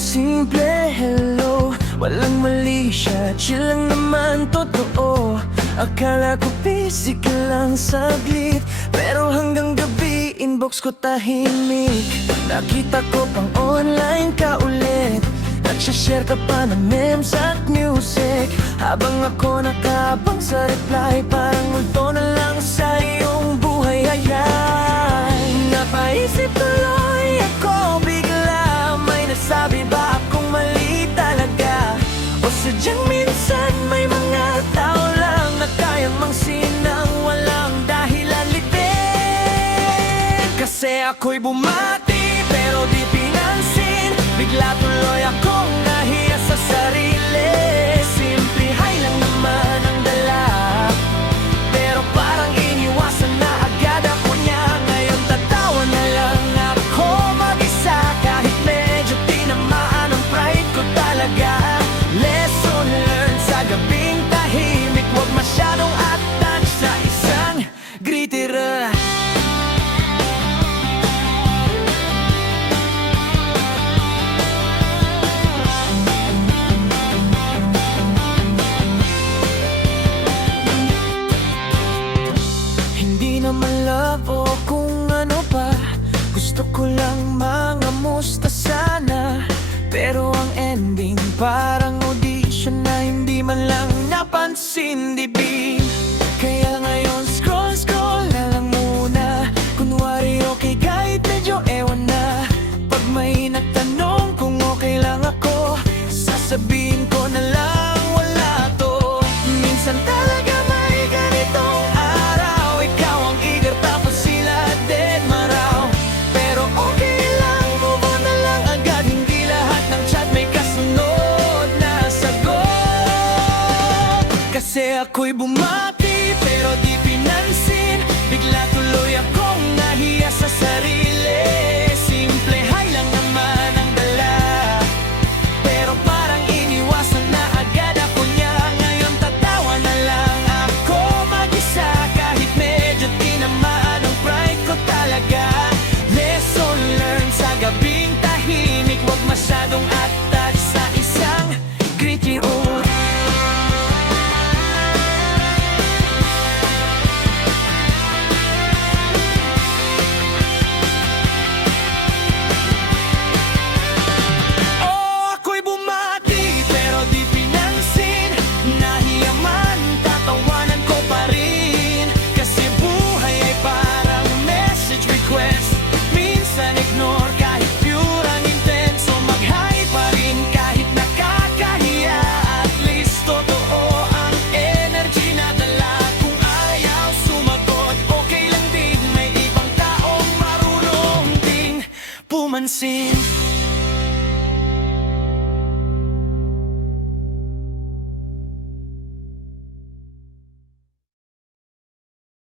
simple hello. Walang mali siya, chill lang naman totoo. Akala ko busy ka lang saglit, pero hanggang gabi inbox ko tahimik. Nakita ko pang online ka ulit, nagsashare ka pa ng memes at music. Habang ako nakabang sa reply, parang multo na lang sa iyong buhay. Ay, napaisip tuloy ako bigla, may nasabi ba akong mali talaga? O sadyang minsan may mga tao lang na kayang mangsinang walang dahilan litin. Kasi ako'y bumati pero di pinansin, bigla tuloy akong nahiya sa sarili. Simple hi lang naman ang dala, pero parang iniwasan na agad ako niya. Ngayon tatawa na lang ako mag-isa, kahit medyo tinamaan ang pride ko talaga. Lesson learned sa gabing tahimik, huwag masyadong attach sa isang greeter. Hindi naman love o kung ano pa, gusto ko lang mangamusta sana. Pero ang ending parang audition na hindi man lang napansin, di ba? Kaya ngayon scroll na lang muna, kunwari okay kahit medyo ewan na. Pag may nagtanong kung okay lang ako, sasabihin ko na lang wala to. Minsan talaga may ganitong araw, ikaw ang eager tapos sila dead maraw. Pero okay lang, move on na lang agad, hindi lahat ng chat may kasunod na sagot. Kasi ako'y bumati pero di pinansin, bigla tuloy akong nahiya sa sarili. Simple hi lang naman ang dala, pero parang iniwasan na agad ako niya. Ngayon tatawa na lang ako mag-isa, kahit medyo tinamaan ang pride ko talaga. Lesson learned sa gabing tahimik, huwag masyadong attach sa isang gritty old. Pumansin.